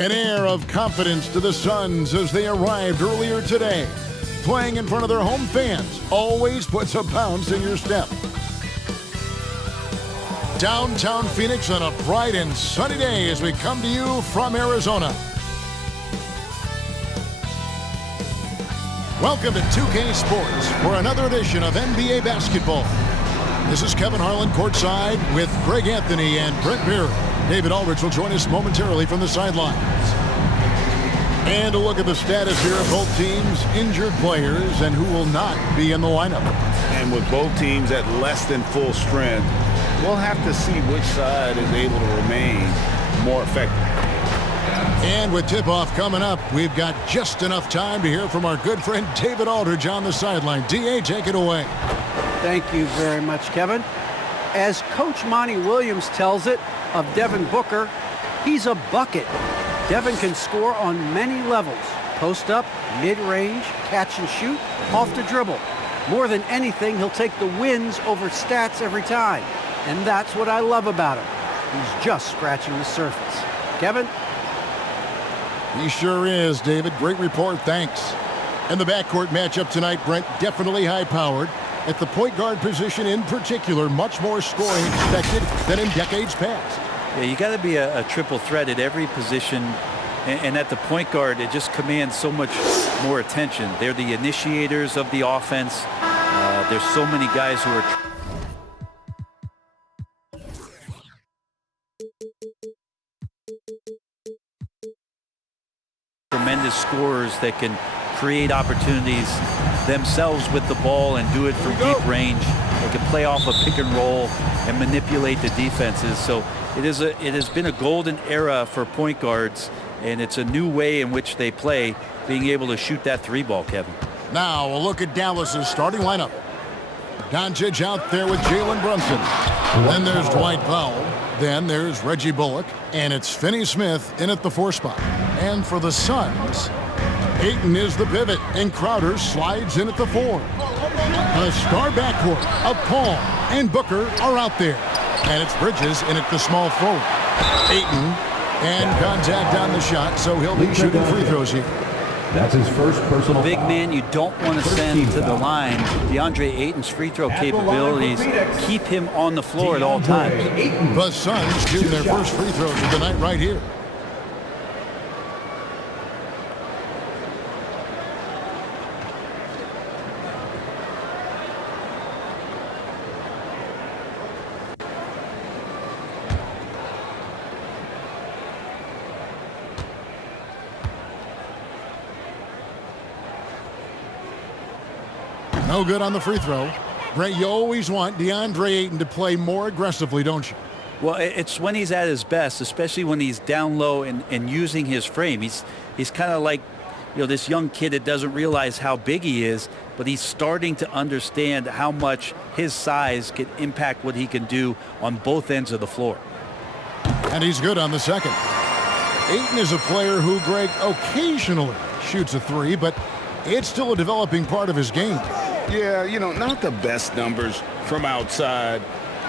An air of confidence to the Suns as they arrived earlier today. Playing in front of their home fans always puts a bounce in your step. Downtown Phoenix on a bright and sunny day as we come to you from Arizona. Welcome to 2K Sports for another edition of NBA basketball. This is Kevin Harlan courtside with Greg Anthony and Brent Beard. David Aldridge will join us momentarily from the sidelines. And a look at the status here of both teams' injured players and who will not be in the lineup. And with both teams at less than full strength, we'll have to see which side is able to remain more effective. And with tip-off coming up, we've got just enough time to hear from our good friend David Aldridge on the sideline. D.A., take it away. Thank you very much, Kevin. As Coach Monty Williams tells it of Devin Booker, he's a bucket. Devin can score on many levels. Post up, mid-range, catch and shoot, off the dribble. More than anything, he'll take the wins over stats every time. And that's what I love about him. He's just scratching the surface. Kevin? He sure is, David. Great report, thanks. And the backcourt matchup tonight, Brent, definitely high-powered. At the point guard position in particular, much more scoring expected than in decades past. Yeah, you got to be a triple threat at every position, and at the point guard, it just commands so much more attention. They're the initiators of the offense. There's so many guys who are tremendous scorers that can create opportunities themselves with the ball and do it from deep range. They can play off a pick and roll and manipulate the defenses. So it has been a golden era for point guards, and it's a new way in which they play, being able to shoot that three ball, Kevin. Now a look at Dallas's starting lineup. Doncic out there with Jalen Brunson. Then there's Dwight Powell. Then there's Reggie Bullock. And it's Finney Smith in at the 4 spot. And for the Suns, Ayton is the pivot, and Crowder slides in at the 4. The star backcourt of Paul and Booker are out there. And it's Bridges in at the small forward. Ayton, and contact on the shot, so he'll be shooting free throws here. That's his first personal big foul. man you don't want to send to the line. DeAndre Ayton's free throw capabilities keep him on the floor at all times. The Suns shooting their first free throws of the night right here. No good on the free throw. Brent, you always want DeAndre Ayton to play more aggressively, don't you? Well, it's when he's at his best, especially when he's down low and using his frame. He's kind of like, this young kid that doesn't realize how big he is, but he's starting to understand how much his size can impact what he can do on both ends of the floor. And he's good on the second. Ayton is a player who, Greg, occasionally shoots a three, but it's still a developing part of his game. Yeah, not the best numbers from outside.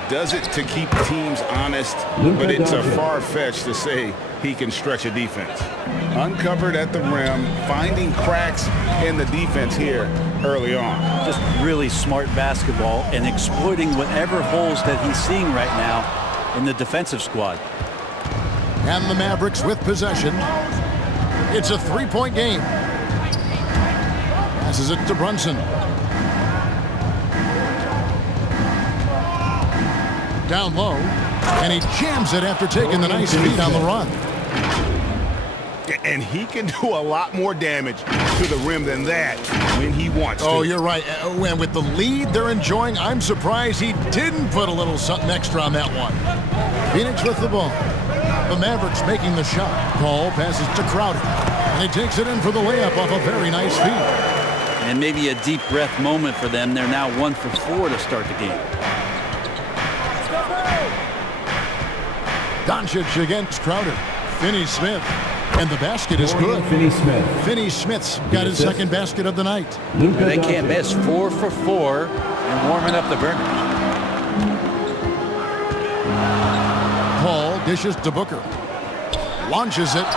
Does it to keep teams honest, but it's a far-fetched to say he can stretch a defense. Uncovered at the rim, finding cracks in the defense here early on. Just really smart basketball and exploiting whatever holes that he's seeing right now in the defensive squad. And the Mavericks with possession. It's a three-point game. Passes it to Brunson. Down low, and he jams it after taking the nice feed on the run. And he can do a lot more damage to the rim than that when he wants to. Oh, you're right. And with the lead they're enjoying, I'm surprised he didn't put a little something extra on that one. Phoenix with the ball. The Mavericks making the shot. Paul passes to Crowder, and he takes it in for the layup off a very nice feed. And maybe a deep breath moment for them. They're now 1 for 4 to start the game. Doncic against Crowder. Finney Smith. And the basket is good. Finney Smith's got his second basket of the night. They can't miss. 4 for 4 and warming up the burners. Paul dishes to Booker. Launches it.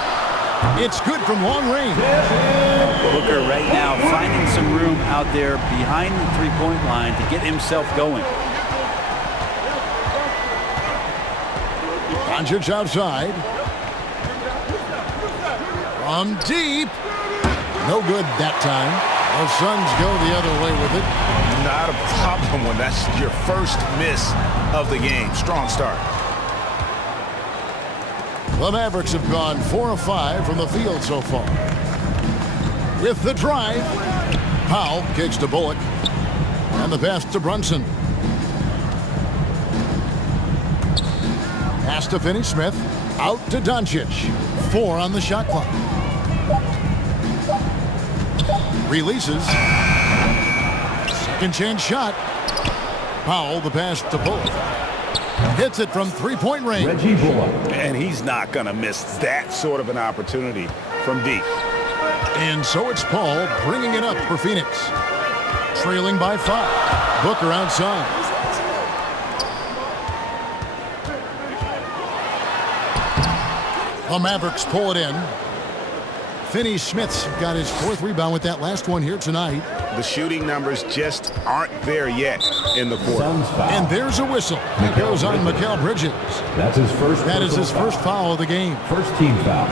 It's good from long range. Booker right now finding some room out there behind the three-point line to get himself going. Doncic outside. From deep. No good that time. The Suns go the other way with it. Not a problem when that's your first miss of the game. Strong start. The Mavericks have gone 4 of 5 from the field so far. With the drive, Powell kicks to Bullock. And the pass to Brunson. Pass to Finney-Smith. Out to Doncic. 4 on the shot clock. Releases. Second chance shot. Powell, the pass to Bullock. Hits it from three-point range. Reggie Bullock. And he's not going to miss that sort of an opportunity from deep. And so it's Paul bringing it up for Phoenix. Trailing by 5. Booker outside. The Mavericks pull it in. Finney-Smith's got his 4th rebound with that last one here tonight. The shooting numbers just aren't there yet in the quarter. And there's a whistle. It goes on Mikal Bridges. That's his first. That is his first foul of the game. First team foul.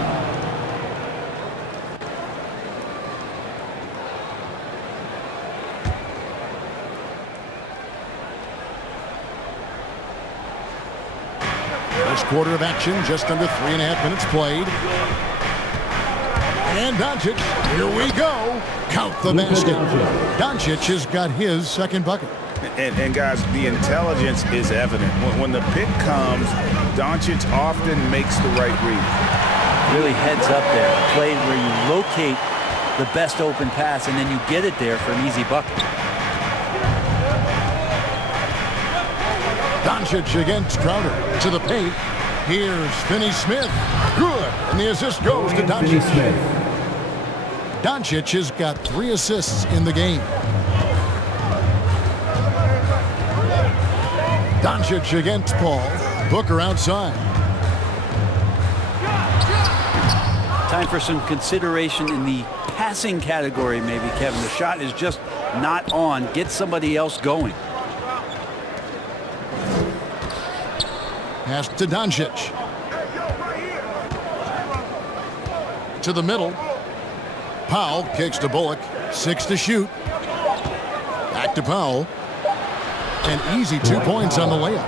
First quarter of action, just under 3.5 minutes played. And Doncic, here we go. Count the basket. Doncic has got his second bucket. And guys, the intelligence is evident. When the pick comes, Doncic often makes the right read. Really heads up there. A play where you locate the best open pass and then you get it there for an easy bucket. Doncic against Crowder to the paint. Here's Finney-Smith. Good. And the assist goes to Doncic. Doncic has got 3 assists in the game. Doncic against Paul. Booker outside. Time for some consideration in the passing category maybe, Kevin. The shot is just not on. Get somebody else going. Pass to Doncic. To the middle. Powell kicks to Bullock. 6 to shoot. Back to Powell. An easy 2 points on the layup.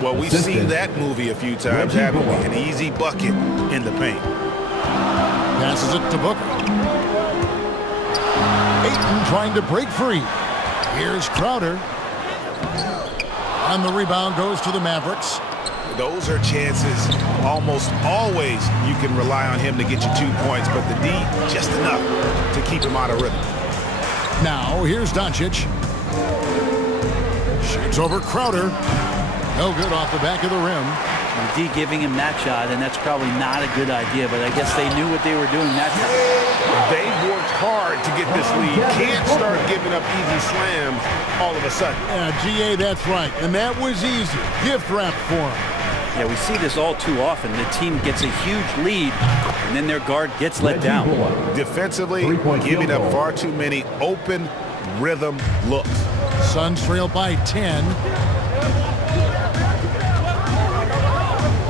Well, we've seen that movie a few times, haven't we? An easy bucket in the paint. Passes it to Booker. Ayton trying to break free. Here's Crowder. And the rebound goes to the Mavericks. Those are chances almost always you can rely on him to get you 2 points, but the D just enough to keep him out of rhythm. Now here's Doncic. Shoots over Crowder. No good off the back of the rim. And D giving him that shot, and that's probably not a good idea, but I guess they knew what they were doing that time. They've worked hard to get this lead. Can't start giving up easy slams all of a sudden. Yeah, GA, that's right. And that was easy. Gift wrap for him. Yeah, we see this all too often. The team gets a huge lead, and then their guard gets let down. Defensively, giving up far too many open rhythm looks. Suns trail by 10.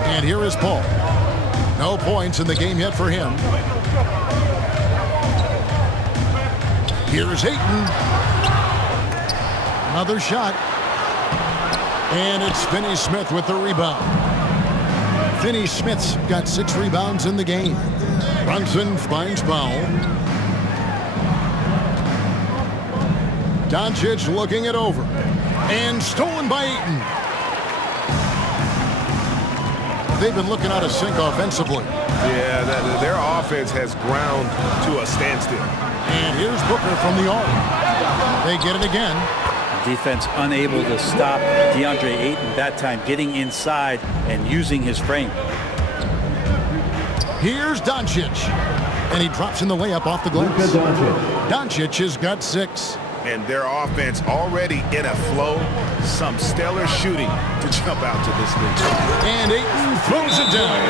And here is Paul. No points in the game yet for him. Here's Ayton. Another shot. And it's Finney-Smith with the rebound. Finney-Smith's got 6 rebounds in the game. Brunson finds Powell. Doncic looking it over. And stolen by Ayton. They've been looking out of sync offensively. Yeah, their offense has ground to a standstill. And here's Booker from the arc. They get it again. Defense unable to stop DeAndre Ayton that time, getting inside and using his frame. Here's Doncic. And he drops in the layup off the glass. Doncic has got 6. And their offense already in a flow. Some stellar shooting to jump out to this lead. And Ayton throws it down.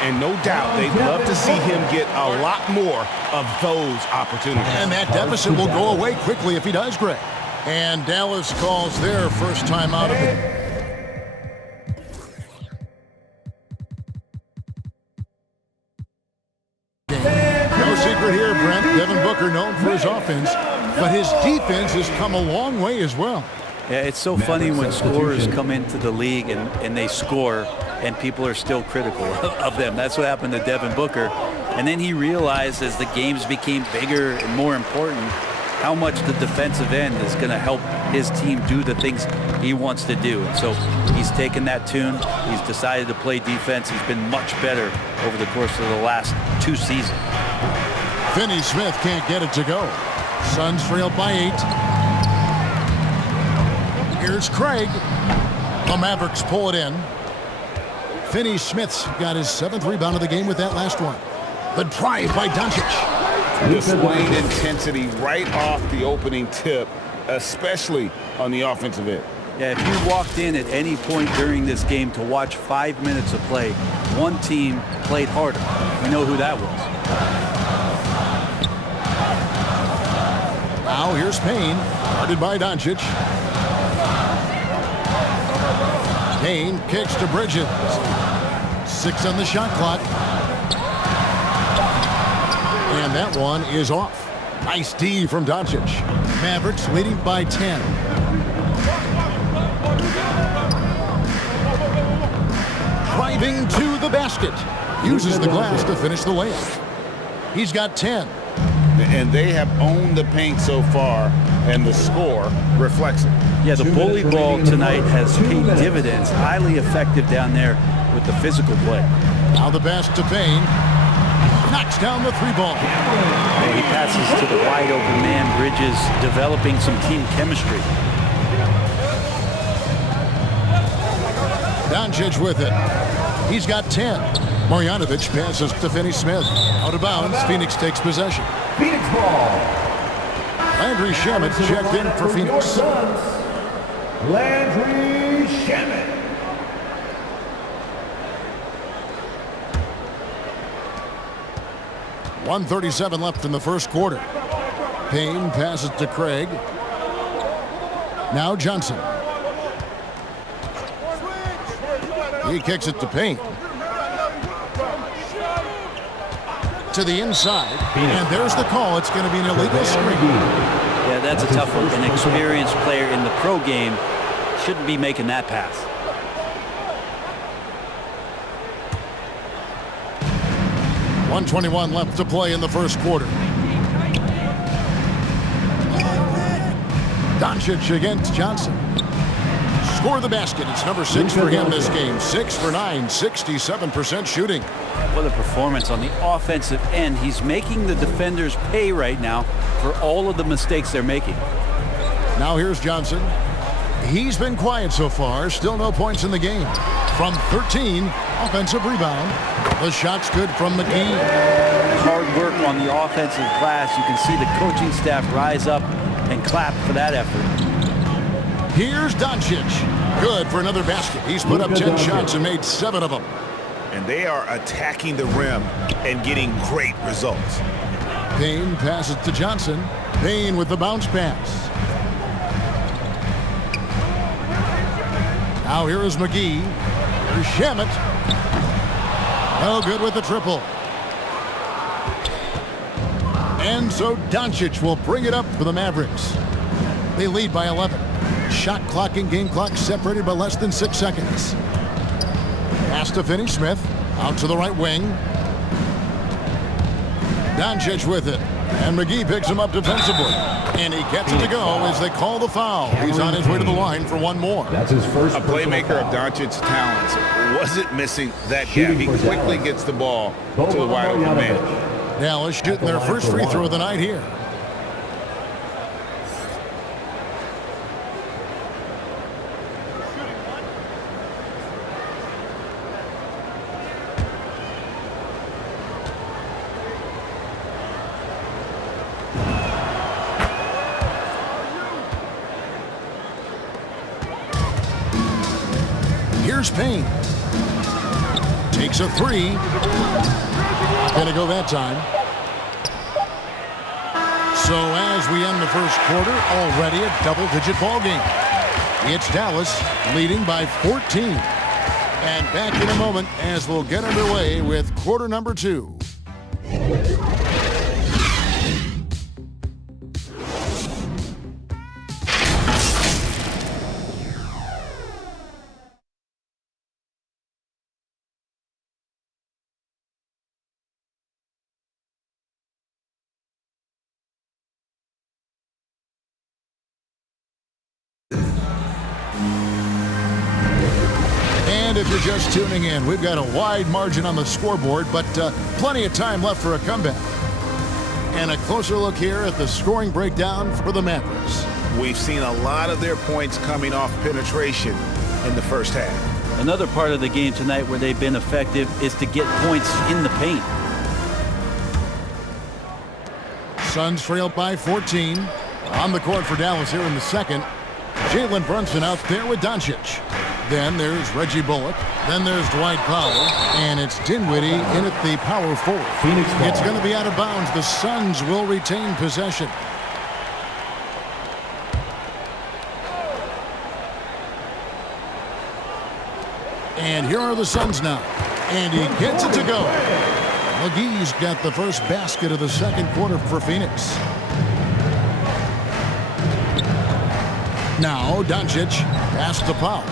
And no doubt they'd love to see him get a lot more of those opportunities. And that deficit will go away quickly if he does, Greg. And Dallas calls their first time out of the game. No secret here, Brent. Devin Booker known for his offense, but his defense has come a long way as well. Yeah, it's so funny when scorers come into the league and they score and people are still critical of them. That's what happened to Devin Booker. And then he realized as the games became bigger and more important how much the defensive end is going to help his team do the things he wants to do. And so he's taken that tune. He's decided to play defense. He's been much better over the course of the last 2 seasons. Finney-Smith can't get it to go. Suns trail by 8. Here's Craig. The Mavericks pull it in. Finney-Smith's got his 7th rebound of the game with that last one. The drive by Doncic. Displaying intensity right off the opening tip, especially on the offensive end. Yeah, if you walked in at any point during this game to watch 5 minutes of play, one team played harder. You know who that was. Now here's Payne, guarded by Doncic. Payne kicks to Bridges. 6 on the shot clock. And that one is off. Nice D from Doncic. Mavericks leading by 10. Driving to the basket. Uses the glass to finish the layup. He's got 10. And they have owned the paint so far, and the score reflects it. Yeah, the bully ball tonight has paid dividends. Highly effective down there with the physical play. Now the pass to Payne. Knocks down the 3-ball. And he passes to the wide open man, Bridges, developing some team chemistry. Doncic with it. He's got 10. Marjanovic passes to Finney-Smith. Out of bounds, Phoenix takes possession. Phoenix ball. Landry Shamet checked in for Phoenix. Landry Shamet. .137 left in the first quarter. Payne passes to Craig. Now Johnson. He kicks it to Payne. To the inside. And there's the call. It's going to be an illegal screen. Yeah, that's a tough one. An experienced player in the pro game shouldn't be making that pass. .121 left to play in the first quarter. Doncic against Johnson. Score the basket. It's number 6 for him this game. 6 for 9, 67% shooting. What a performance on the offensive end. He's making the defenders pay right now for all of the mistakes they're making. Now here's Johnson. He's been quiet so far. Still no points in the game. From 13, offensive rebound. The shot's good from McGee. Hard work on the offensive glass. You can see the coaching staff rise up and clap for that effort. Here's Doncic. Good for another basket. He's put up 10 shots and made 7 of them. And they are attacking the rim and getting great results. Payne passes to Johnson. Payne with the bounce pass. Now here is McGee. Here's Shamet. No good with the triple. And so Doncic will bring it up for the Mavericks. They lead by 11. Shot clock and game clock separated by less than 6 seconds. Pass to Finney-Smith. Out to the right wing. Doncic with it. And McGee picks him up defensively. And he gets it to go as they call the foul. He's on his way to the line for one more. That's his first. A playmaker of Doncic's talents wasn't missing that gap. He quickly gets the ball to the wide open man. Dallas shooting their first free throw of the night here. Here's Payne. Takes a three. Not going to go that time. So as we end the first quarter, already a double-digit ball game. It's Dallas leading by 14. And back in a moment as we'll get underway with quarter number 2. And if you're just tuning in, we've got a wide margin on the scoreboard, but plenty of time left for a comeback. And a closer look here at the scoring breakdown for the Mavericks. We've seen a lot of their points coming off penetration in the first half. Another part of the game tonight where they've been effective is to get points in the paint. Suns trail by 14. On the court for Dallas here in the second. Jalen Brunson out there with Doncic. Then there's Reggie Bullock. Then there's Dwight Powell. And it's Dinwiddie in at the power forward. It's going to be out of bounds. The Suns will retain possession. And here are the Suns now. And he gets it to go. McGee's got the first basket of the second quarter for Phoenix. Now Doncic pass to Powell.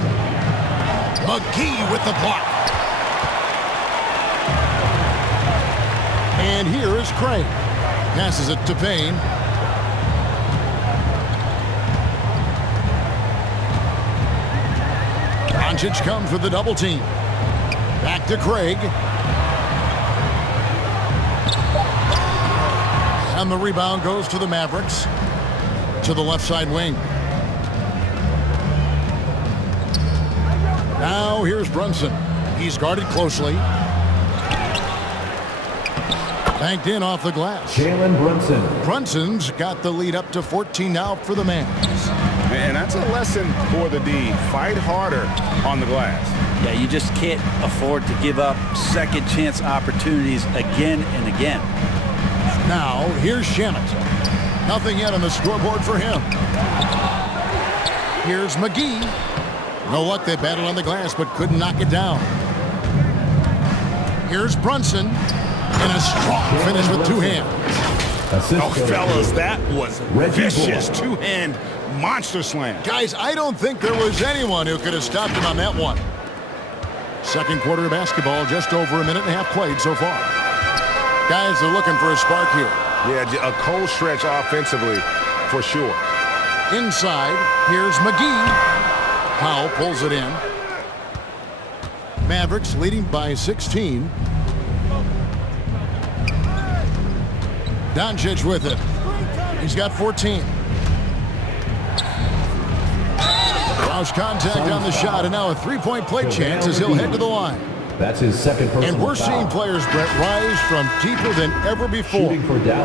McGee with the block. And here is Craig. Passes it to Payne. Doncic comes with the double team. Back to Craig. And the rebound goes to the Mavericks. To the left side wing. Now here's Brunson. He's guarded closely. Banked in off the glass. Jalen Brunson. Brunson's got the lead up to 14 now for the Mavs. And that's a lesson for the D. Fight harder on the glass. Yeah, you just can't afford to give up second chance opportunities again and again. Now here's Shamet. Nothing yet on the scoreboard for him. Here's McGee. No luck, they battled on the glass but couldn't knock it down. Here's Brunson. And a strong finish with two hands. Oh, fellas, that was vicious two-hand monster slam. Guys, I don't think there was anyone who could have stopped him on that one. Second quarter of basketball, just over a minute and a half played so far. Guys are looking for a spark here. Yeah, a cold stretch offensively for sure. Inside, here's McGee. Powell pulls it in. Mavericks leading by 16. Doncic with it. He's got 14. Lost contact on the shot, and now a three-point play chance as he'll head to the line. That's his second personal And we're seeing players, Brett, rise from deeper than ever before.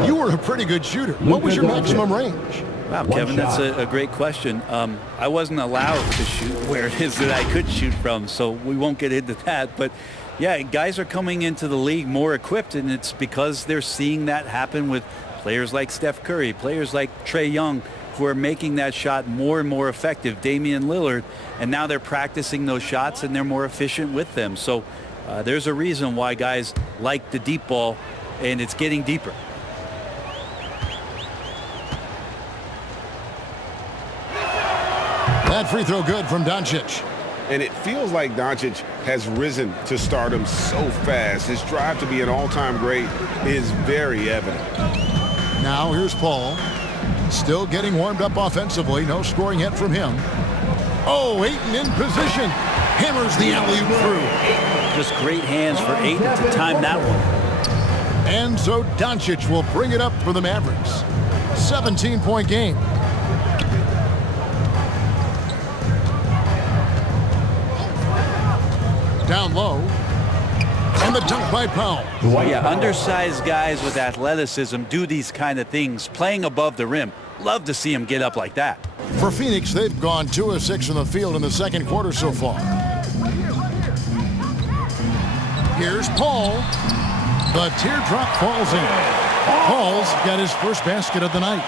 You were a pretty good shooter. What was your maximum range? Wow, Kevin, that's a great question. I wasn't allowed to shoot where it is that I could shoot from, so we won't get into that. But, yeah, guys are coming into the league more equipped, and it's because they're seeing that happen with players like Steph Curry, players like Trae Young, who are making that shot more and more effective, Damian Lillard, and now they're practicing those shots, and they're more efficient with them. So there's a reason why guys like the deep ball, and it's getting deeper. That free throw good from Doncic. And it feels like Doncic has risen to stardom so fast. His drive to be an all-time great is very evident. Now here's Paul. Still getting warmed up offensively. No scoring yet from him. Oh, Ayton in position. Hammers the alley-oop through. Just great hands for Ayton to time that one. And so Doncic will bring it up for the Mavericks. 17-point game. Down low. And the dunk by Powell. Yeah, undersized guys with athleticism do these kind of things, playing above the rim. Love to see him get up like that. For Phoenix, they've gone 2 of 6 from the field in the second quarter so far. Here's Paul. The teardrop falls in. Paul's got his first basket of the night.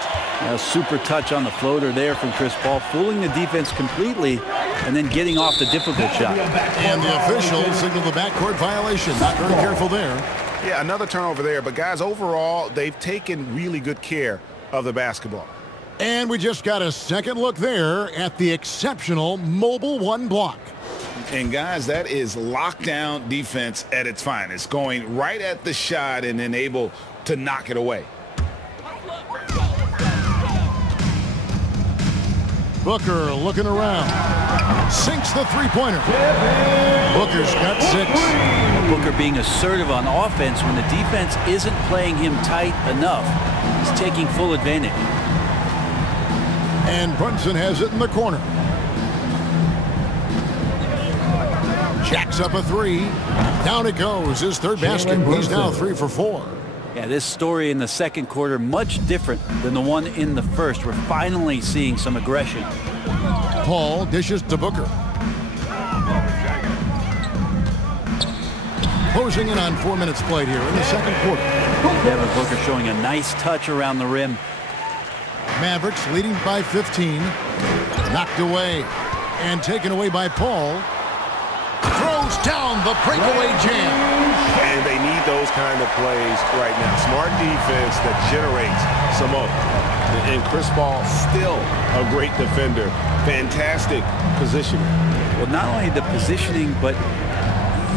A super touch on the floater there from Chris Paul, fooling the defense completely and then getting off the difficult shot. And the officials signal the backcourt violation. Not very careful there. Yeah, another turnover there. But, guys, overall, they've taken really good care of the basketball. And we just got a second look there at the exceptional Mobile One block. And, guys, that is lockdown defense at its finest, going right at the shot and then able to knock it away. Booker looking around. Sinks the three-pointer. Booker's got 6. Booker being assertive on offense when the defense isn't playing him tight enough. He's taking full advantage. And Brunson has it in the corner. Jacks up a 3. Down it goes. His third basket. He's now 3 for 4. Yeah, this story in the second quarter much different than the one in the first. We're finally seeing some aggression. Paul dishes to Booker. Closing in on 4 minutes played here in the second quarter. Devin Booker showing a nice touch around the rim. Mavericks leading by 15. Knocked away and taken away by Paul. Throws down the breakaway jam. And they need those kind of plays right now. Smart defense that generates some more. And Chris Paul, still a great defender. Fantastic positioning. Well, not only the positioning, but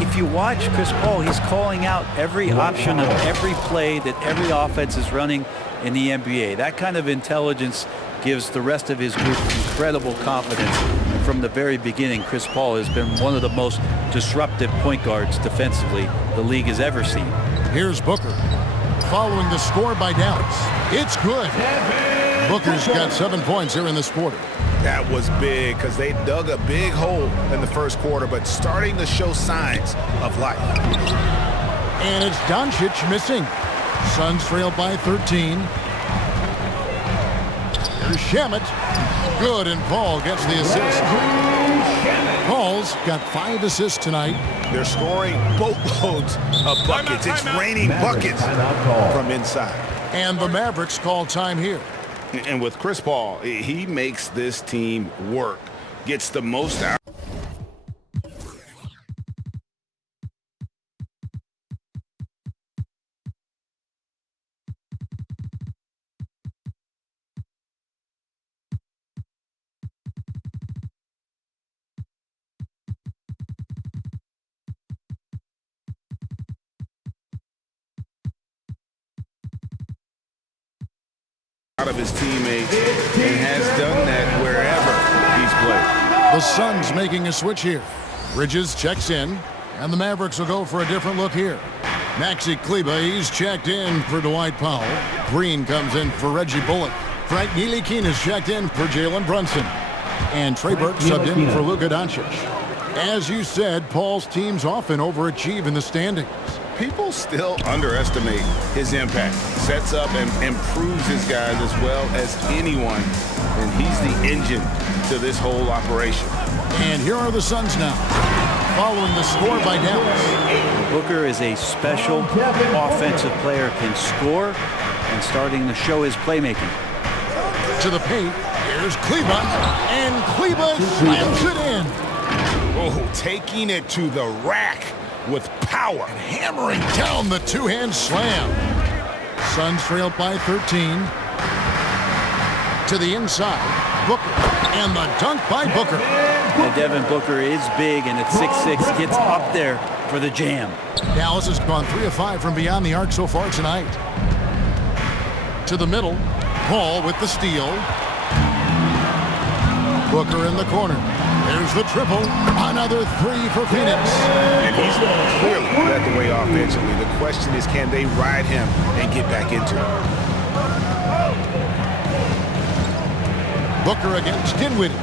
if you watch Chris Paul, he's calling out every option of every play that every offense is running in the NBA. That kind of intelligence gives the rest of his group incredible confidence. And from the very beginning, Chris Paul has been one of the most disruptive point guards defensively the league has ever seen. Here's Booker. Following the score by Dallas. It's good. Booker's got 7 points here in this quarter. That was big because they dug a big hole in the first quarter, but starting to show signs of life. And it's Doncic missing. Suns trail by 13. Here's Shamet. Good, and Paul gets the assist. Paul's got 5 assists tonight. They're scoring boatloads of buckets. It's raining buckets from inside. And the Mavericks call time here. And with Chris Paul, he makes this team work. Gets the most out. Out of his teammates and has done that wherever he's played. The Suns making a switch here. Bridges checks in, and the Mavericks will go for a different look here. Maxi Kleber, he's checked in for Dwight Powell. Green comes in for Reggie Bullock. Frank Ntilikina checked in for Jalen Brunson. And Trey Burke subbed in for Luka Doncic. As you said, Paul's teams often overachieve in the standings. People still underestimate his impact. Sets up and improves his guys as well as anyone. And he's the engine to this whole operation. And here are the Suns now, following the score by Dallas. Booker is a special offensive player, can score, and starting to show his playmaking. To the paint, here's Kleber, and Kleber slams it in. Oh, taking it to the rack with power. And hammering down the two-hand slam. Suns trail by 13. To the inside, Booker, and the dunk by Booker. And Devin Booker is big, and at 6'6", gets up there for the jam. Dallas has gone 3 of 5 from beyond the arc so far tonight. To the middle, Paul with the steal. Booker in the corner. There's the triple. Another 3 for Phoenix. And he's clearly led the way offensively. The question is, can they ride him and get back into it? Booker against Dinwiddie.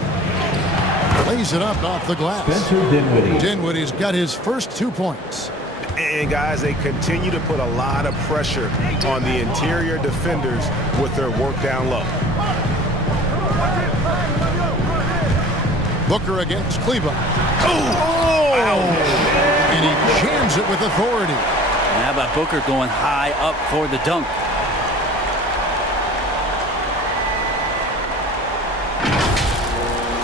Lays it up off the glass. Spencer Dinwiddie. Dinwiddie's got his first 2 points. And, guys, they continue to put a lot of pressure on the interior defenders with their work down low. Booker against Kleber. Oh! And And he jams it with authority. And how about Booker going high up for the dunk?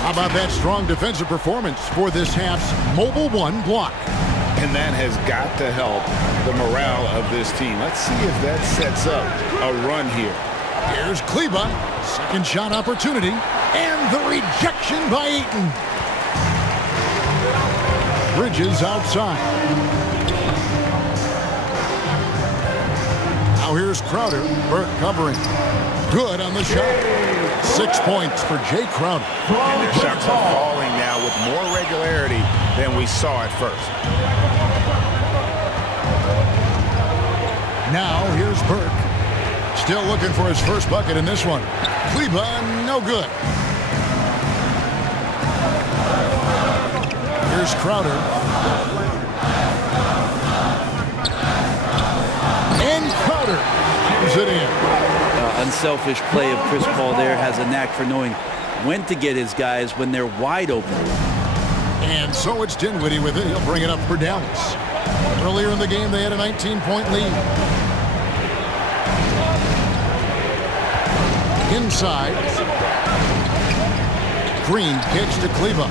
How about that strong defensive performance for this half's mobile one block? And that has got to help the morale of this team. Let's see if that sets up a run here. Here's Kleba. Second shot opportunity. And the rejection by Ayton. Bridges outside. Now here's Crowder. Burke covering. Good on the shot. 6 points for Jay Crowder. And their shots are falling now with more regularity than we saw at first. Now here's Burke. Still looking for his first bucket in this one. Kleba, no good. Here's Crowder. And Crowder gives it in. Unselfish play of Chris Paul there. Has a knack for knowing when to get his guys when they're wide open. And so it's Dinwiddie with it. He'll bring it up for Dallas. Earlier in the game, they had a 19-point lead. Inside. Green pitch to Kleba.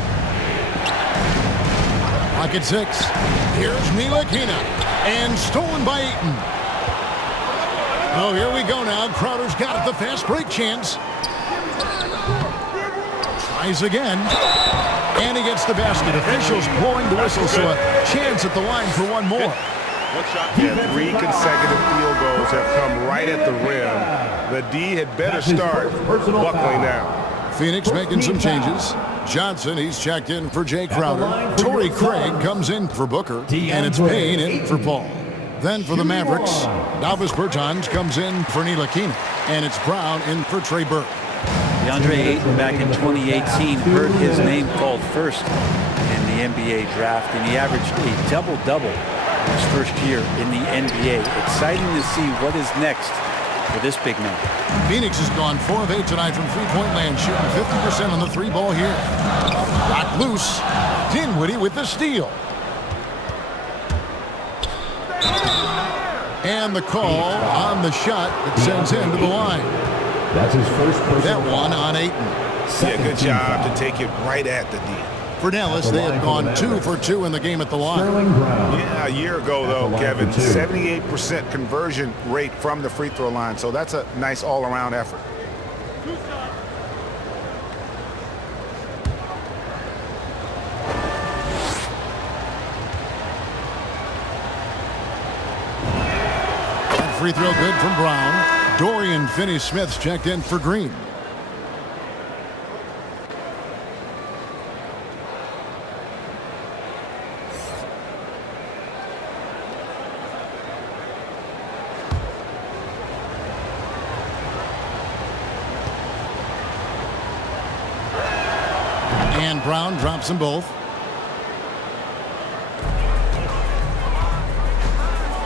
Pocket 6. Here's Ntilikina. And stolen by Ayton. Oh, here we go now. Crowder's got it. The fast break chance. Tries again. And he gets the basket. Officials blowing the whistle, so a chance at the line for one more. Yeah, 3 consecutive field goals have come right at the rim. The D had better start buckling now. Phoenix making some changes. Johnson, he's checked in for Jay Crowder. Torrey Craig comes in for Booker. And it's Payne in for Paul. Then for the Mavericks, Davis Bertans comes in for Ntilikina. And it's Brown in for Trey Burke. DeAndre Ayton back in 2018 heard his name called first in the NBA draft, and he averaged a double-double his first year in the NBA. Exciting to see what is next for this big man. Phoenix has gone 4 of 8 tonight from three-point land, shooting 50% on the three ball here. Locked loose. Dinwiddie with the steal. And the call on the shot that sends him to the line. That's his first personal That one on Ayton. Yeah, good job to take it right at the D. For Dallas, they have gone 2 for 2 in the game at the line. Yeah, a year ago, though, Kevin, 78% conversion rate from the free throw line. So that's a nice all-around effort. That free throw good from Brown. Dorian Finney-Smith's checked in for Green. And Brown drops them both.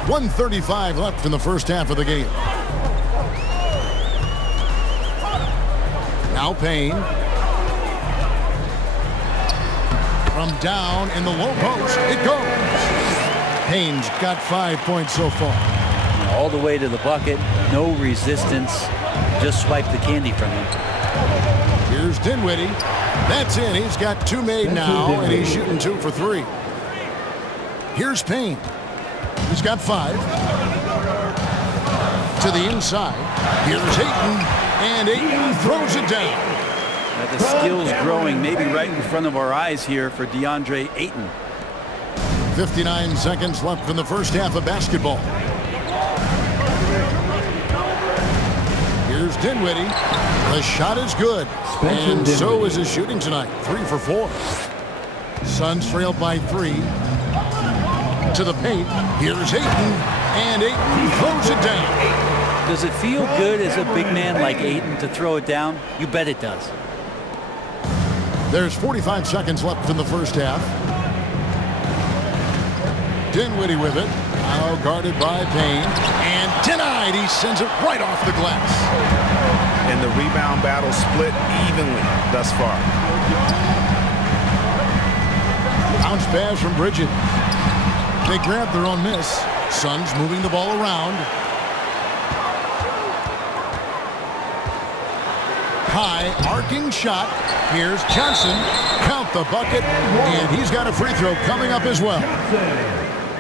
1:35 left in the first half of the game. Now Payne. From down in the low post, it goes. Payne's got 5 points so far. All the way to the bucket, no resistance, just swipe the candy from him. Here's Dinwiddie. That's in. He's got 2 made now, and he's shooting 2 for 3. Here's Payne. He's got 5. To the inside. Here's Ayton. And Ayton throws it down. The skills growing maybe right in front of our eyes here for DeAndre Ayton. 59 seconds left in the first half of basketball. Here's Dinwiddie. The shot is good. And so is his shooting tonight. 3 for 4. Suns trailed by 3. To the paint. Here's Ayton. And Ayton throws it down. Does it feel good as a big man like Ayton to throw it down? You bet it does. There's 45 seconds left in the first half. Dinwiddie with it. Now guarded by Payne. And denied. He sends it right off the glass. And the rebound battle split evenly thus far. Bounce pass from Bridges. They grab their own miss. Suns moving the ball around. High arcing shot. Here's Johnson. Count the bucket. And he's got a free throw coming up as well.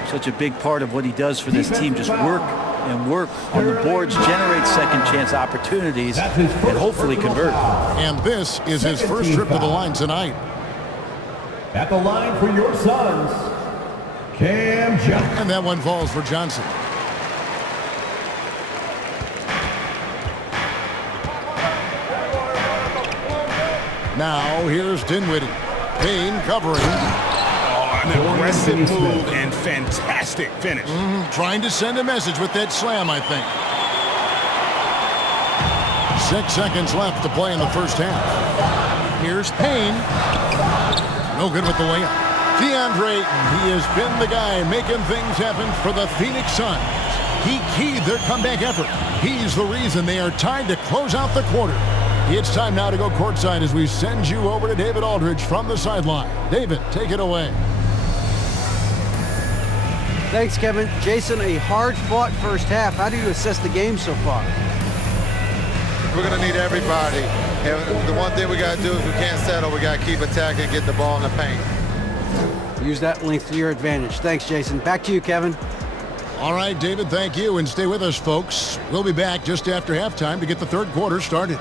Such a big part of what he does for this team. Just work and work on the boards, generate second chance opportunities, and hopefully convert. And this is his first trip to the line tonight. At the line for your Suns, Cam Johnson. And that one falls for Johnson. Now here's Dinwiddie. Payne covering. An aggressive move and fantastic finish. Trying to send a message with that slam, I think. 6 seconds left to play in the first half. Here's Payne. No good with the layup. DeAndre Ayton, he has been the guy making things happen for the Phoenix Suns. He keyed their comeback effort. He's the reason they are tied to close out the quarter. It's time now to go courtside as we send you over to David Aldridge from the sideline. David, take it away. Thanks, Kevin. Jason, a hard-fought first half. How do you assess the game so far? We're going to need everybody. And the one thing we got to do is we can't settle. We got to keep attacking, get the ball in the paint. Use that length to your advantage. Thanks, Jason. Back to you, Kevin. All right, David, thank you. And stay with us, folks. We'll be back just after halftime to get the third quarter started.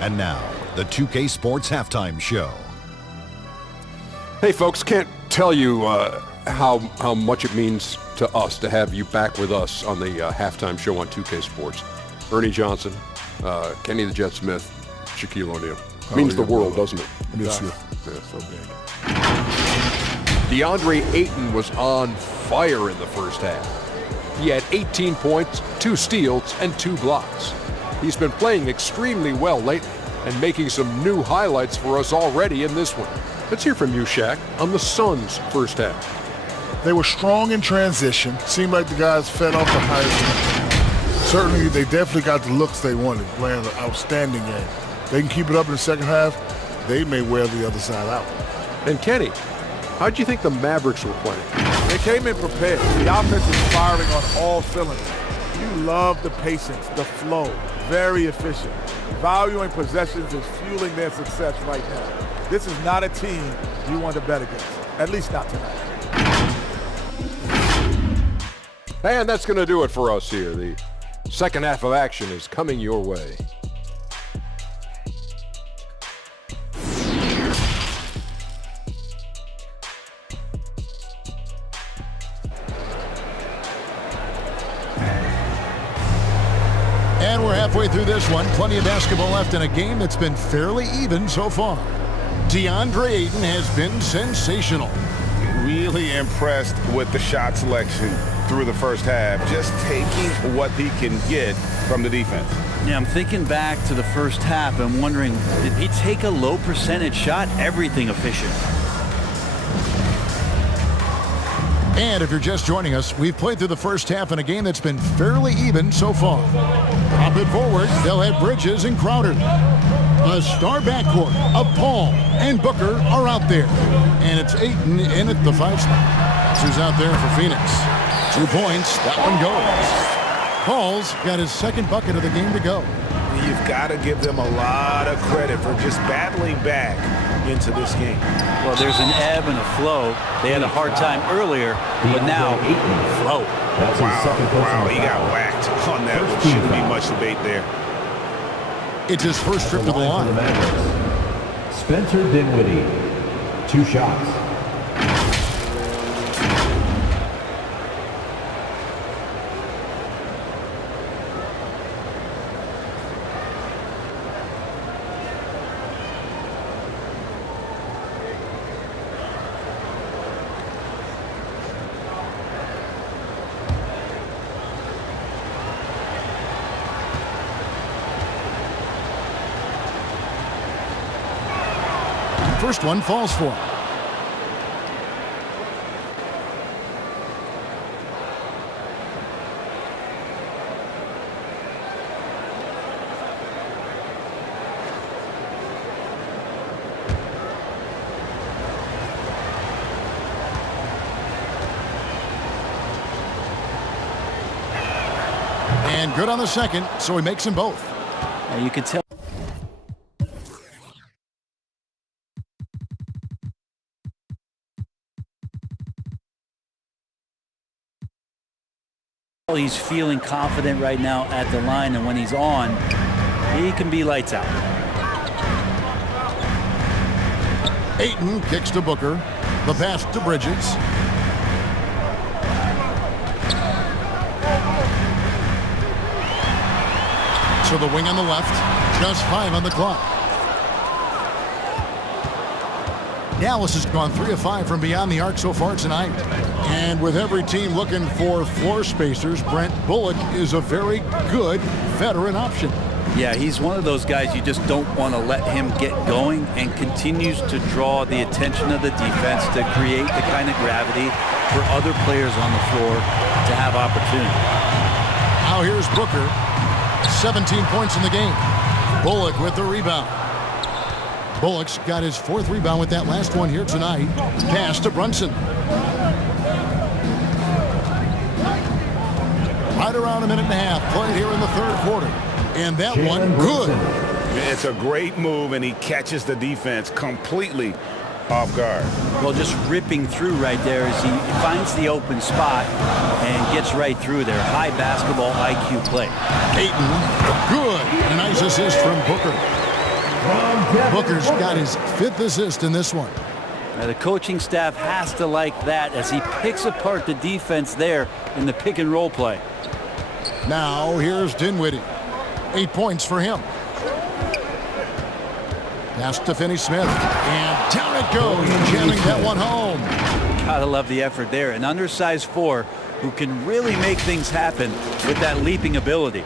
And now, the 2K Sports Halftime Show. Hey, folks, can't tell you how much it means to us to have you back with us on the halftime show on 2K Sports. Ernie Johnson, Kenny the Jet Smith, Shaquille O'Neal. Means the world, doesn't it? Miss you. Yeah, so big. DeAndre Ayton was on fire in the first half. He had 18 points, 2 steals, and 2 blocks. He's been playing extremely well lately and making some new highlights for us already in this one. Let's hear from you, Shaq, on the Suns' first half. They were strong in transition. Seemed like the guys fed off the hype. Certainly, they definitely got the looks they wanted, playing an outstanding game. They can keep it up in the second half, they may wear the other side out. And Kenny, how'd you think the Mavericks were playing? They came in prepared. The offense is firing on all cylinders. You love the patience, the flow, very efficient. Valuing possessions is fueling their success right now. This is not a team you want to bet against, at least not tonight. And that's going to do it for us here. The second half of action is coming your way. And we're halfway through this one. Plenty of basketball left in a game that's been fairly even so far. DeAndre Ayton has been sensational. Really impressed with the shot selection through the first half. Just taking what he can get from the defense. Yeah, I'm thinking back to the first half and wondering, did he take a low percentage shot? Everything efficient. And if you're just joining us, we've played through the first half in a game that's been fairly even so far. Pop it forward, they'll have Bridges and Crowder. A star backcourt of Paul and Booker are out there. And it's Ayton in at the 5 spot. Who's out there for Phoenix. 2 points, that one goes. Paul's got his second bucket of the game to go. You've got to give them a lot of credit for just battling back into this game. Well, there's an ebb and a flow. They had a hard time earlier, but now flow. Wow, he got whacked on that one. Shouldn't be much debate there. It's his first trip to the line. Spencer Dinwiddie, 2 shots. First one falls for him. And good on the second, so he makes them both. And you can tell he's feeling confident right now at the line, and when he's on, he can be lights out. Ayton kicks to Booker. The pass to Bridges. To the wing on the left. Just 5 on the clock. Dallas has gone 3 of 5 from beyond the arc so far tonight. And with every team looking for floor spacers, Brent, Bullock is a very good veteran option. Yeah, he's one of those guys you just don't want to let him get going, and continues to draw the attention of the defense to create the kind of gravity for other players on the floor to have opportunity. Now here's Booker. 17 points in the game. Bullock with the rebound. Bullock's got his 4th rebound with that last one here tonight. Pass to Brunson. Right around a minute and a half played here in the 3rd quarter. And that one, good. It's a great move, and he catches the defense completely off guard. Well, just ripping through right there as he finds the open spot and gets right through there. High basketball IQ play. Ayton, good. A nice assist from Booker. Booker's got his 5th assist in this one. Now, the coaching staff has to like that as he picks apart the defense there in the pick and roll play. Now here's Dinwiddie. 8 points for him. Pass to Finney-Smith. And down it goes, jamming that one home. Gotta love the effort there. An undersized 4 who can really make things happen with that leaping ability.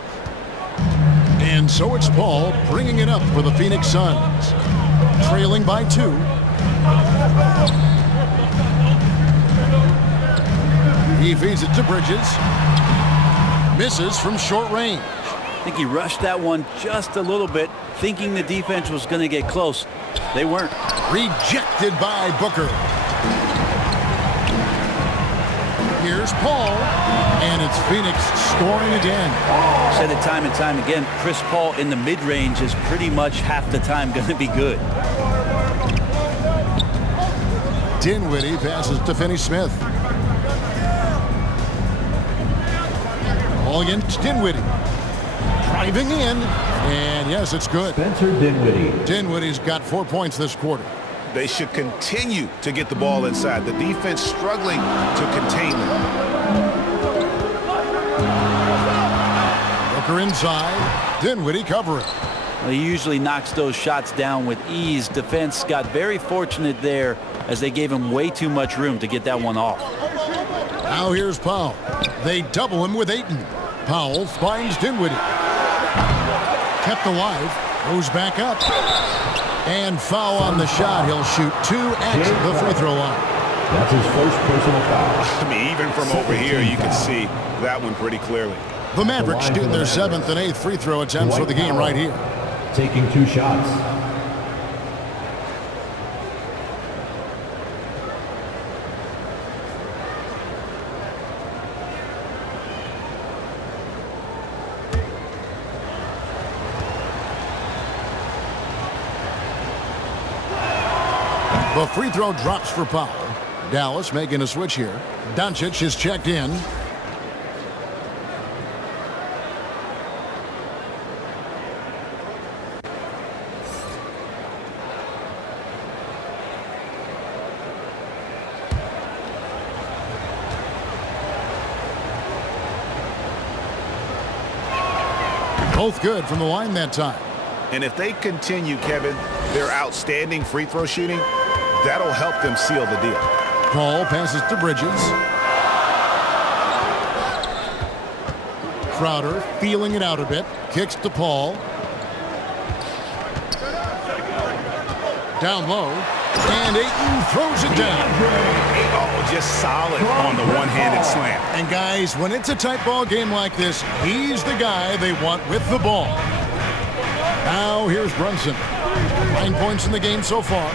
And so it's Paul bringing it up for the Phoenix Suns. Trailing by 2. He feeds it to Bridges. Misses from short range. I think he rushed that one just a little bit, thinking the defense was going to get close. They weren't. Rejected by Booker. Here's Paul, and it's Phoenix scoring again. Said it time and time again, Chris Paul in the mid-range is pretty much half the time going to be good. Dinwiddie passes to Finney-Smith. Ball against Dinwiddie. Driving in, and yes, it's good. Spencer Dinwiddie. Dinwiddie's got 4 points this quarter. They should continue to get the ball inside. The defense struggling to contain them. Booker inside. Dinwiddie covering. Well, he usually knocks those shots down with ease. Defense got very fortunate there as they gave him way too much room to get that one off. Now here's Powell. They double him with Ayton. Powell finds Dinwiddie. Kept alive. Goes back up. And foul on the shot. He'll shoot 2 at the free throw line. That's his first personal foul. I mean, even from over here, you can see that one pretty clearly. The Mavericks shoot their 7th and 8th free throw attempts for the game right here. Taking 2 shots. The free throw drops for Powell. Dallas making a switch here. Doncic is checked in. Both good from the line that time. And if they continue, Kevin, their outstanding free throw shooting, that'll help them seal the deal. Paul passes to Bridges. Crowder feeling it out a bit. Kicks to Paul. Down low. And Ayton throws it down. Oh, just solid on the one-handed slam. And guys, when it's a tight ball game like this, he's the guy they want with the ball. Now here's Brunson. 9 points in the game so far.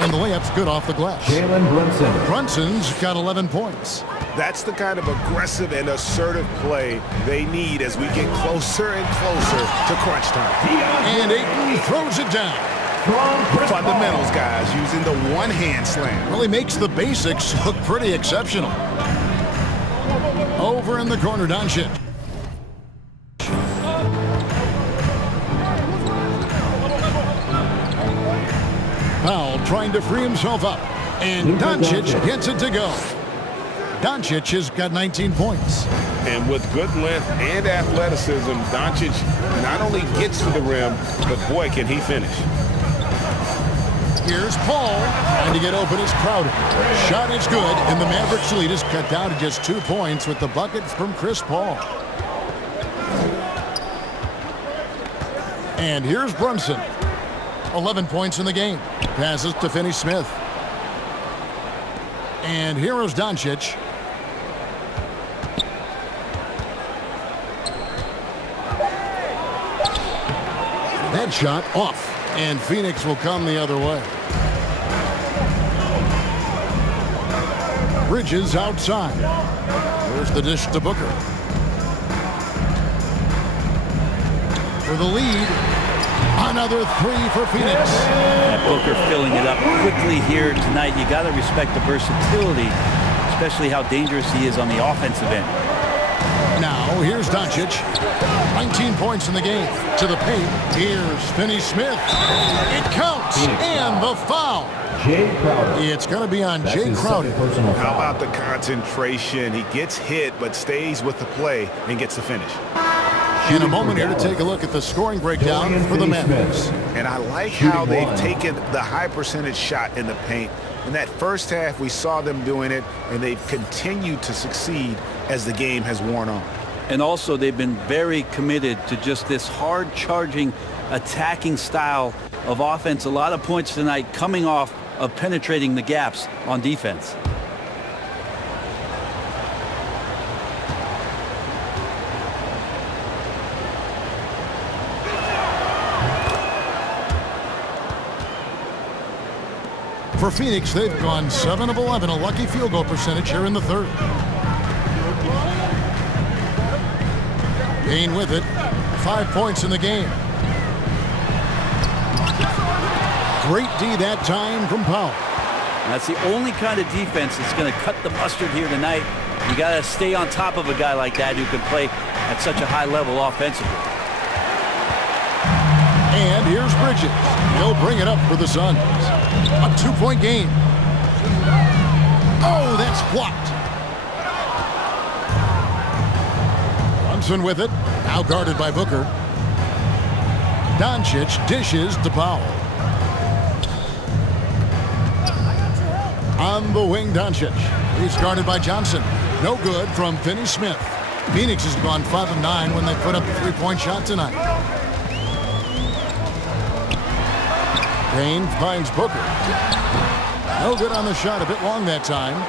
And the layup's good off the glass. Jalen Brunson. Brunson's got 11 points. That's the kind of aggressive and assertive play they need as we get closer and closer to crunch time. And Ayton throws it down. Fundamentals, guys, using the one-hand slam. Really makes the basics look pretty exceptional. Over in the corner, Doncic. Powell trying to free himself up. And Doncic gets it to go. Doncic has got 19 points. And with good length and athleticism, Doncic not only gets to the rim, but boy, can he finish. Here's Paul trying to get open as Crowder. Shot is good, and the Mavericks lead is cut down to just 2 points with the bucket from Chris Paul. And here's Brunson. 11 points in the game. Passes to Finney-Smith. And here is Doncic. That shot off. And Phoenix will come the other way. Bridges outside. There's the dish to Booker. For the lead. Another three for Phoenix. And Booker filling it up quickly here tonight. You got to respect the versatility, especially how dangerous he is on the offensive end. Now, here's Doncic. 19 points in the game. To the paint. Here's Finney-Smith. It counts. And the foul. Jay Crowder. It's going to be on Jay Crowder. How about the concentration? He gets hit, but stays with the play and gets the finish. In a moment here to take a look at the scoring breakdown for the Mavericks. And I like how they've taken the high percentage shot in the paint. In that first half, we saw them doing it, and they've continued to succeed as the game has worn on. And also, they've been very committed to just this hard-charging, attacking style of offense. A lot of points tonight coming off of penetrating the gaps on defense. For Phoenix, they've gone 7 of 11, a lucky field goal percentage here in the third. Payne with it. 5 points in the game. Great D that time from Powell. That's the only kind of defense that's going to cut the mustard here tonight. You got to stay on top of a guy like that who can play at such a high level offensively. And here's Bridges. He'll bring it up for the Suns. A 2-point game. Oh, that's blocked. Brunson with it. Now guarded by Booker. Doncic dishes to Powell. On the wing, Doncic. He's guarded by Johnson. No good from Finney-Smith. Phoenix has gone 5 of 9 when they put up a 3-point shot tonight. Payne finds Booker. No good on the shot, a bit long that time.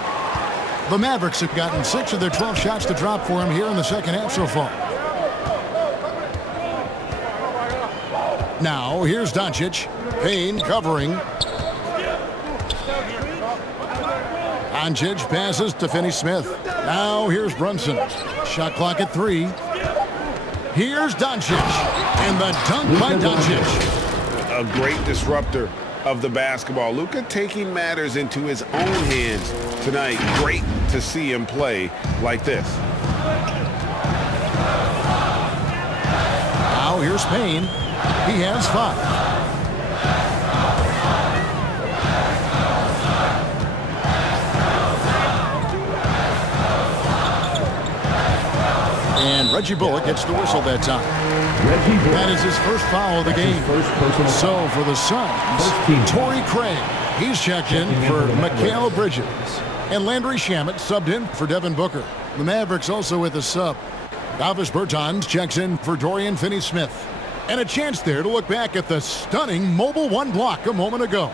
The Mavericks have gotten 6 of their 12 shots to drop for him here in the second half so far. Now, here's Doncic. Payne covering. Doncic passes to Finney-Smith. Now, here's Brunson. Shot clock at 3. Here's Doncic. And the dunk by Doncic. A great disruptor of the basketball. Luka taking matters into his own hands tonight. Great to see him play like this. Now here's Payne. He has 5. And Reggie Bullock gets the whistle that time. That is his first foul of the game. So for the Suns, Torrey Craig, he's checked in for Mikal Bridges. And Landry Shamet subbed in for Devin Booker. The Mavericks also with a sub. Davis Bertans checks in for Dorian Finney-Smith. And a chance there to look back at the stunning Mobile 1 block a moment ago.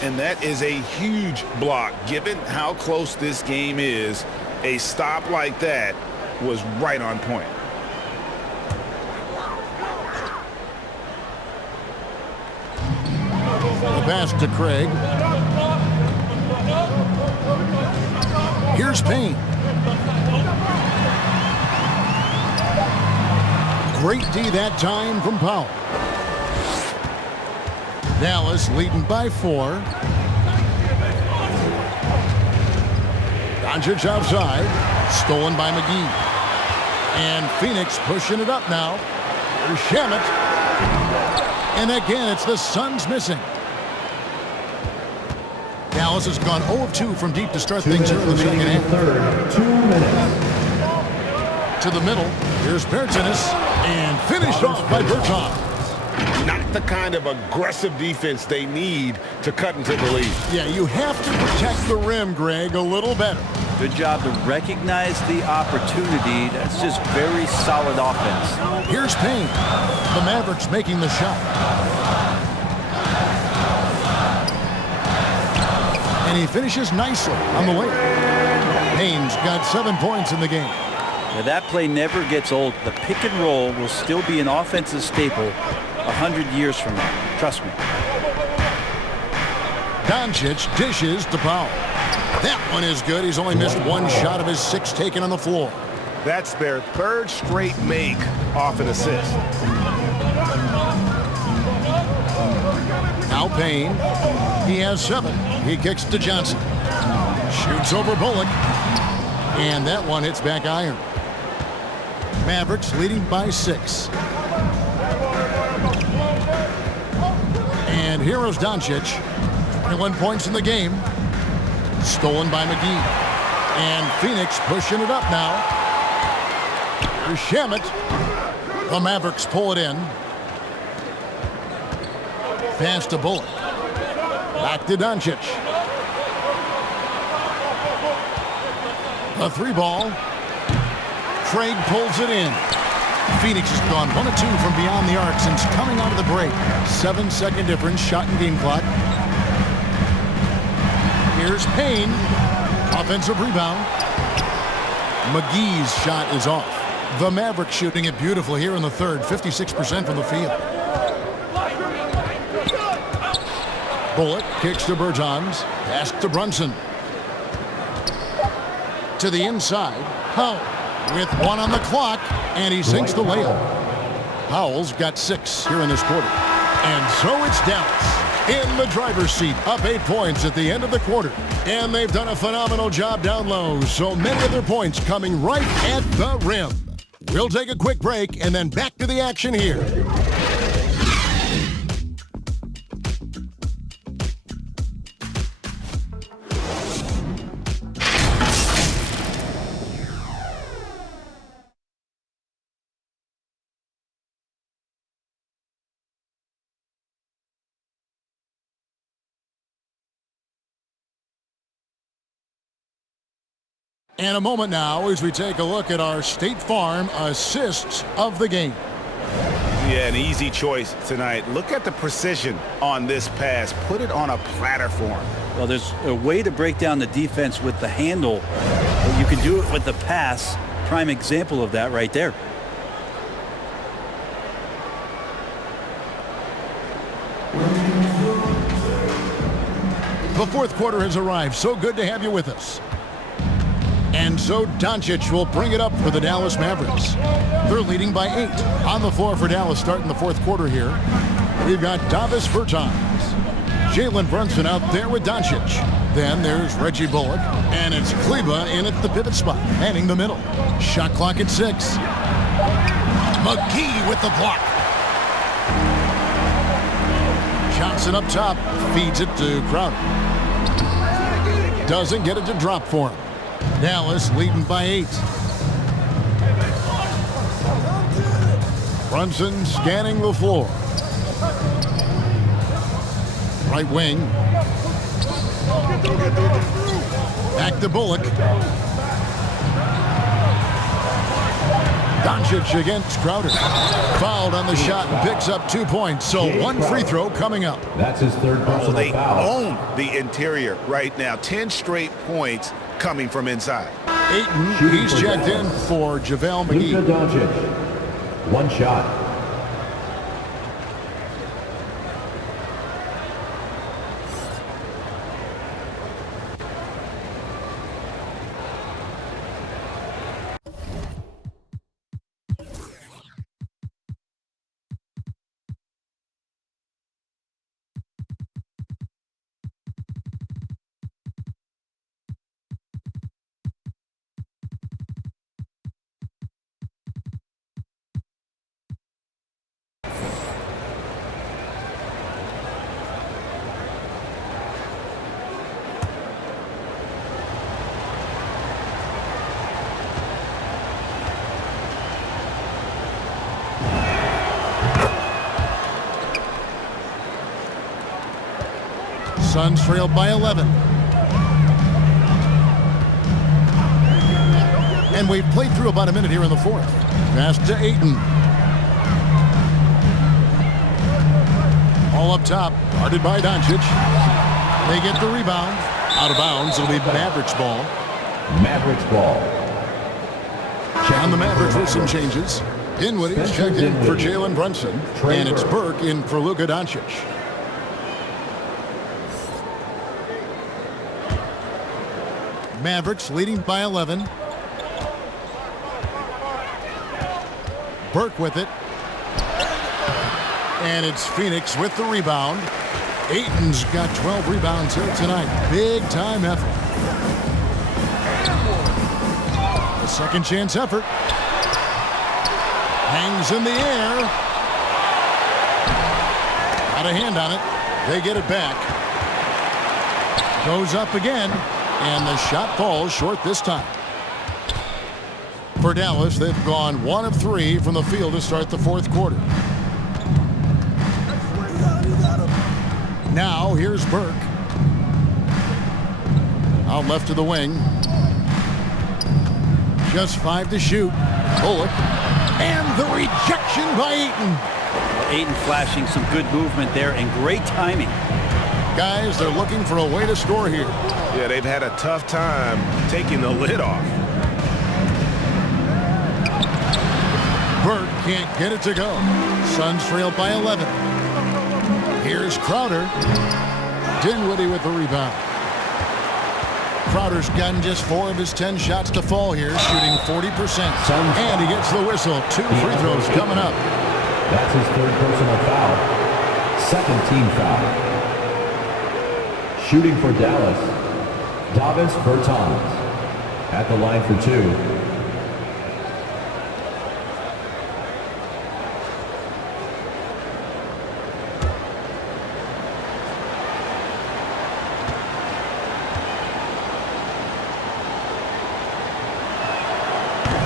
And that is a huge block. Given how close this game is, a stop like that was right on point. The pass to Craig. Here's Payne. Great D that time from Powell. Dallas leading by 4. Doncic outside. Stolen by McGee. And Phoenix pushing it up now. Here's Shamet. And again, it's the Suns missing. Dallas has gone 0 of 2 from deep to start things here in the second half. Third, 2 minutes. To the middle. Here's Bertans. And finished off by Bertans. Not the kind of aggressive defense they need to cut into the lead. Yeah, you have to protect the rim, Greg, a little better. Good job to recognize the opportunity. That's just very solid offense. Here's Payne. The Mavericks making the shot. And he finishes nicely on the way. Payne's got 7 points in the game. Now that play never gets old. The pick and roll will still be an offensive staple 100 years from now. Trust me. Doncic dishes to Powell. That one is good. He's only missed 1 shot of his 6 taken on the floor. That's their 3rd straight make off an assist. Now Payne. He has 7. He kicks to Johnson. Shoots over Bullock. And that one hits back iron. Mavericks leading by 6. And here is Doncic. 21 points in the game. Stolen by McGee. And Phoenix pushing it up now. Here's Shamet. The Mavericks pull it in. Pass to Bullock. Back to Doncic. A 3 ball. Craig pulls it in. Phoenix has gone 1 of 2 from beyond the arc since coming out of the break. 7-second difference, shot and game clock. Here's Payne. Offensive rebound. McGee's shot is off. The Mavericks shooting it beautifully here in the 3rd. 56% from the field. Bullock kicks to Bertans. Pass to Brunson. To the inside. Powell with 1 on the clock. And he sinks the layup. Powell's got 6 here in this quarter. And so it's Dallas in the driver's seat, up 8 points at the end of the quarter. And they've done a phenomenal job down low. So many of their points coming right at the rim. We'll take a quick break and then back to the action here. And a moment now as we take a look at our State Farm assists of the game. Yeah, an easy choice tonight. Look at the precision on this pass. Put it on a platter form. Well, there's a way to break down the defense with the handle, but you can do it with the pass. Prime example of that right there. The 4th quarter has arrived. So good to have you with us. And so Doncic will bring it up for the Dallas Mavericks. They're leading by 8. On the floor for Dallas starting the 4th quarter here. We've got Davis Bertans. Jalen Brunson out there with Doncic. Then there's Reggie Bullock. And it's Kleba in at the pivot spot, manning the middle. Shot clock at 6. McGee with the block. Johnson up top. Feeds it to Crowder. Doesn't get it to drop for him. Dallas leading by 8. Brunson scanning the floor. Right wing. Back to Bullock. Doncic against Crowder. Fouled on the shot and picks up 2 points. So 1 free throw coming up. That's his 3rd personal They foul. own the interior right now. 10 straight points coming from inside. Ayton, he's checked in for JaVale McGee. Luka Doncic. 1 shot. Suns trail by 11. And we've played through about a minute here in the fourth. Pass to Ayton. All up top, guarded by Doncic. They get the rebound. Out of bounds, it'll be Mavericks ball. Mavericks ball. And the Mavericks with some changes. Dinwiddie's checked in for Jalen Brunson. And it's Burke in for Luka Doncic. Mavericks leading by 11. Burke with it. And it's Phoenix with the rebound. Ayton's got 12 rebounds here tonight. Big time effort. A second chance effort. Hangs in the air. Got a hand on it. They get it back. Goes up again. And the shot falls short this time. For Dallas, they've gone 1 of 3 from the field to start the fourth quarter. Now, here's Burke. Out left to the wing. Just 5 to shoot. Bullock. And the rejection by Ayton. Ayton flashing some good movement there and great timing. Guys, they're looking for a way to score here. Yeah, they've had a tough time taking the lid off. Burke can't get it to go. Suns trail by 11. Here's Crowder. Dinwiddie with the rebound. Crowder's gotten just 4 of his 10 shots to fall here, shooting 40%. And he gets the whistle. 2 free throws coming up. That's his 3rd personal foul. 2nd team foul. Shooting for Dallas, Davis Bertans at the line for 2.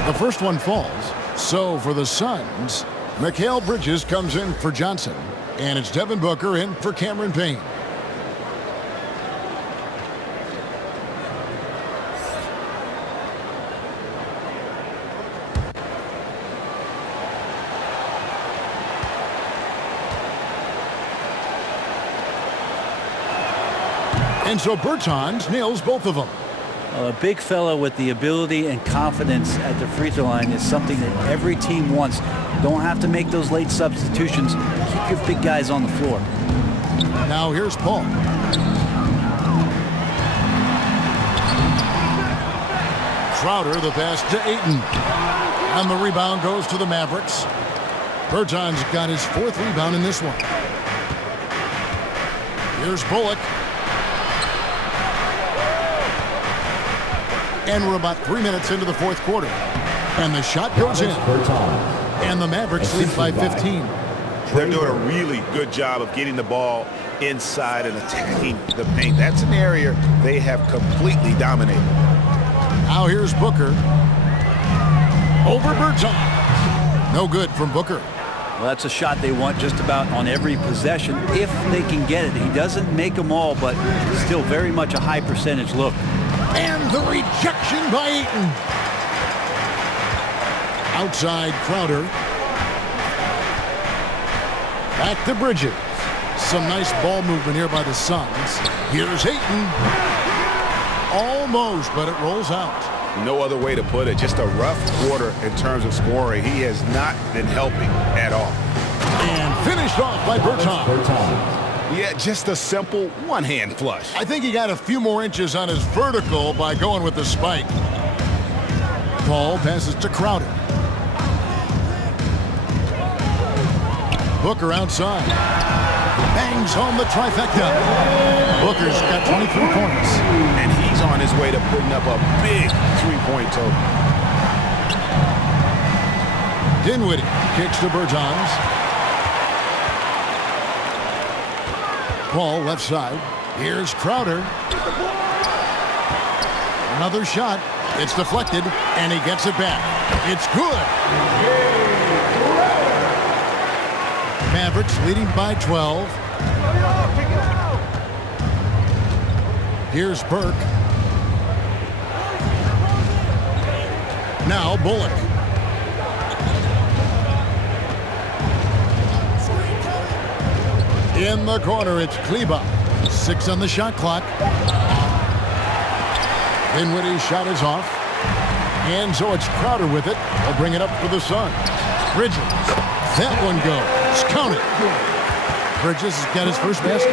The first one falls. So for the Suns, Mikal Bridges comes in for Johnson. And it's Devin Booker in for Cameron Payne. And so Bertans nails both of them. Well, a big fella with the ability and confidence at the free throw line is something that every team wants. Don't have to make those late substitutions. Keep your big guys on the floor. Now here's Paul. Crowder, the pass to Ayton. And the rebound goes to the Mavericks. Bertans got his 4th rebound in this one. Here's Bullock. And we're about 3 minutes into the fourth quarter. And the shot goes in. And the Mavericks lead by 15. They're doing a really good job of getting the ball inside and attacking the paint. That's an area they have completely dominated. Now here's Booker. Over Bertans. No good from Booker. Well, that's a shot they want just about on every possession if they can get it. He doesn't make them all, but still very much a high percentage look. And the rejection by Ayton. Outside Crowder. Back to Bridges. Some nice ball movement here by the Suns. Here's Ayton. Almost, but it rolls out. No other way to put it. Just a rough quarter in terms of scoring. He has not been helping at all. And finished off by Bertans. Yeah, just a simple one-hand flush. I think he got a few more inches on his vertical by going with the spike. Paul passes to Crowder. Booker outside. Bangs home the trifecta. Booker's got 23 points. And he's on his way to putting up a big three-point total. Dinwiddie kicks to Bertans. Paul left side. Here's Crowder. Another shot. It's deflected, and he gets it back. It's good. Mavericks leading by 12. Here's Burke. Now Bullock. In the corner, it's Kleba. 6 on the shot clock. Dinwiddie's shot is off. And so it's Crowder with it. They'll bring it up for the Suns. Bridges. That one goes. Count it. Bridges has got his first basket.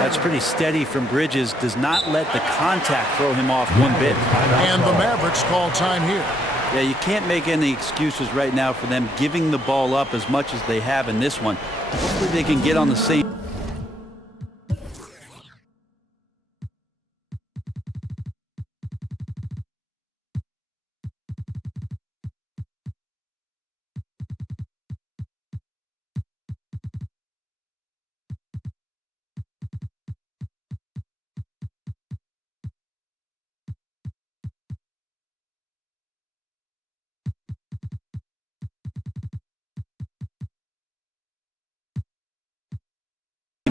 That's pretty steady from Bridges. Does not let the contact throw him off one bit. And the Mavericks call time here. Yeah, you can't make any excuses right now for them giving the ball up as much as they have in this one. Hopefully they can get on the same.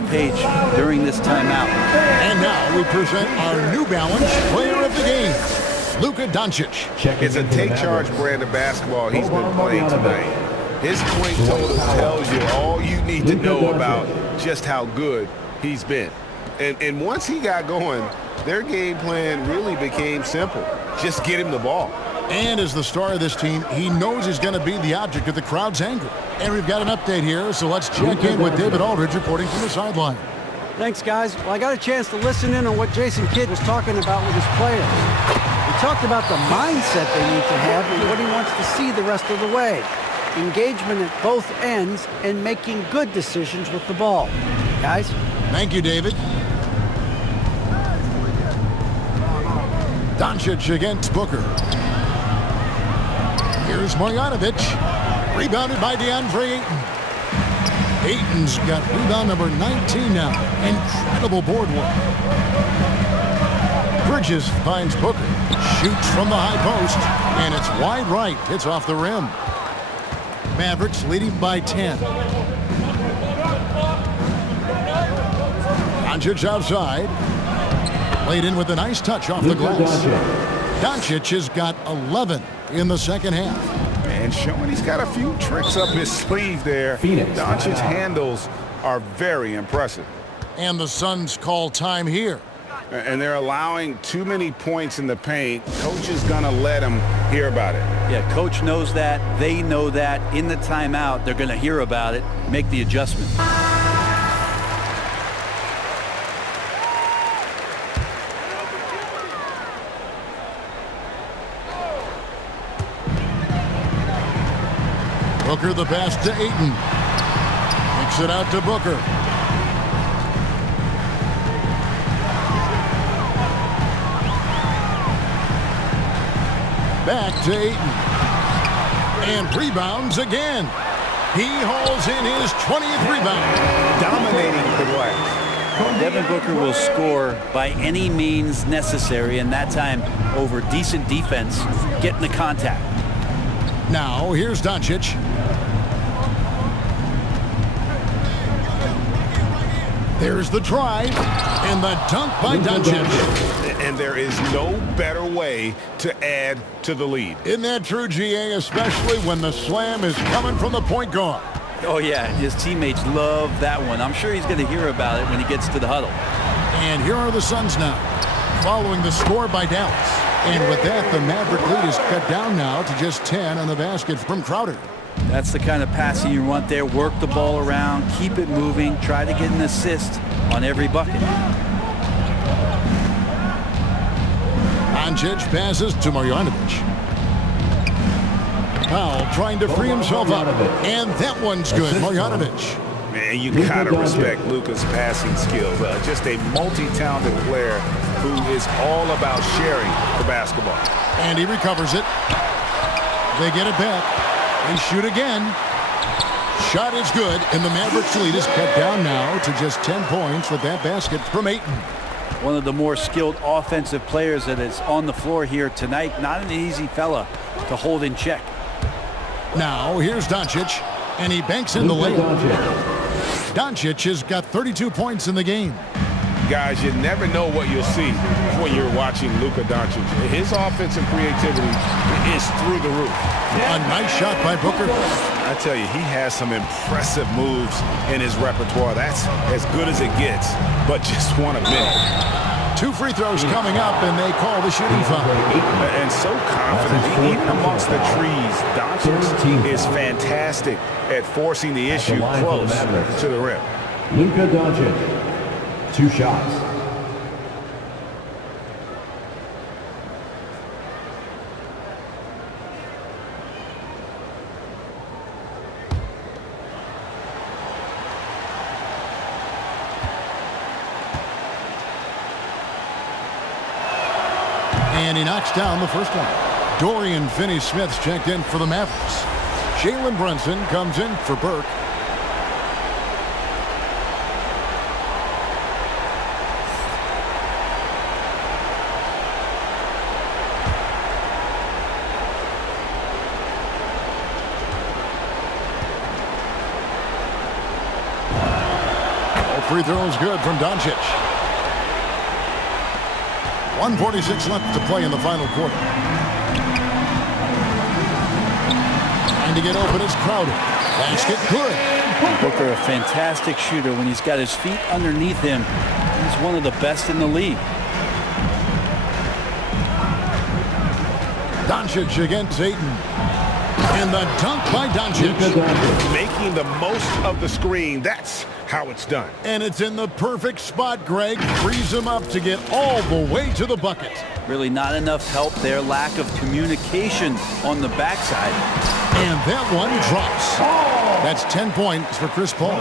Page during this timeout. And now we present our New Balance Player of the Game, Luka Doncic. It's a take-charge brand of basketball he's been playing tonight. His point total tells you all you need to know about just how good he's been. And once he got going, their game plan really became simple. Just get him the ball. And as the star of this team, he knows he's going to be the object of the crowd's anger. And we've got an update here, so let's check in with David Aldridge reporting from the sideline. Thanks, guys. Well, I got a chance to listen in on what Jason Kidd was talking about with his players. He talked about the mindset they need to have and what he wants to see the rest of the way. Engagement at both ends and making good decisions with the ball. Guys? Thank you, David. Doncic against Booker. Here's Marjanovic. Rebounded by DeAndre Ayton. Ayton's got rebound number 19 now. Incredible board work. Bridges finds Booker. Shoots from the high post. And it's wide right. Hits off the rim. Mavericks leading by 10. Doncic outside. Played in with a nice touch off the glass. Doncic has got 11 in the second half. And showing he's got a few tricks up his sleeve there. Doncic's handles are very impressive. And the Suns call time here. And they're allowing too many points in the paint. Coach is going to let them hear about it. Yeah, coach knows that. They know that. In the timeout, they're going to hear about it, make the adjustment. Booker the pass to Ayton. Kicks it out to Booker. Back to Ayton. And rebounds again. He hauls in his 20th rebound. Dominating the glass. Devin Booker will score by any means necessary, and that time over decent defense, getting the contact. Now, here's Doncic. There's the drive and the dunk by Doncic. And there is no better way to add to the lead. Isn't that true, GA, especially when the slam is coming from the point guard? Oh, yeah, his teammates love that one. I'm sure he's going to hear about it when he gets to the huddle. And here are the Suns now, following the score by Dallas. And with that, the Maverick lead is cut down now to just 10 on the basket from Crowder. That's the kind of passing you want there. Work the ball around, keep it moving, try to get an assist on every bucket. Doncic passes to Marjanovic. Powell trying to free himself up. And that one's good. Marjanovic. Man, you gotta respect Luka's passing skills. Just a multi-talented player who is all about sharing the basketball. And he recovers it. They get it back. They shoot again. Shot is good, and the Mavericks lead is cut down now to just 10 points with that basket from Ayton. One of the more skilled offensive players that is on the floor here tonight. Not an easy fella to hold in check. Now, here's Doncic, and he banks in the layup. Doncic has got 32 points in the game. Guys, you never know what you'll see when you're watching Luka Doncic. His offensive creativity is through the roof. A nice shot by Booker. I tell you, he has some impressive moves in his repertoire. That's as good as it gets, but just one of many. 2 free throws coming up, and they call the shooting foul. And so confident, even amongst the trees, Doncic is fantastic at forcing the issue close to the rim. Luka Doncic, 2 shots. And he knocks down the first one. Dorian Finney-Smith's checked in for the Mavericks. Jalen Brunson comes in for Burke. All free throws good from Doncic. 1:46 left to play in the final quarter. Trying to get open is Crowder. Basket good. Booker, a fantastic shooter. When he's got his feet underneath him, he's one of the best in the league. Doncic against Ayton. And the dunk by Doncic. Making the most of the screen. That's how it's done. And it's in the perfect spot, Greg. Frees him up to get all the way to the bucket. Really not enough help there. Lack of communication on the backside. And that one drops. That's 10 points for Chris Paul.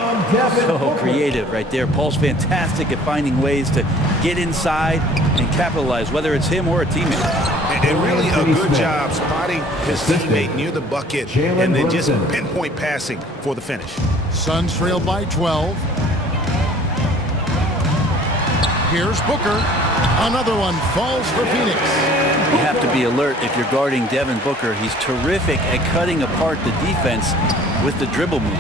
So creative right there. Paul's fantastic at finding ways to get inside and capitalize, whether it's him or a teammate. And really a good job spotting his teammate near the bucket and then just pinpoint passing for the finish. Suns trail by 12. Here's Booker. Another one falls for Phoenix. You have to be alert if you're guarding Devin Booker. He's terrific at cutting apart the defense with the dribble move.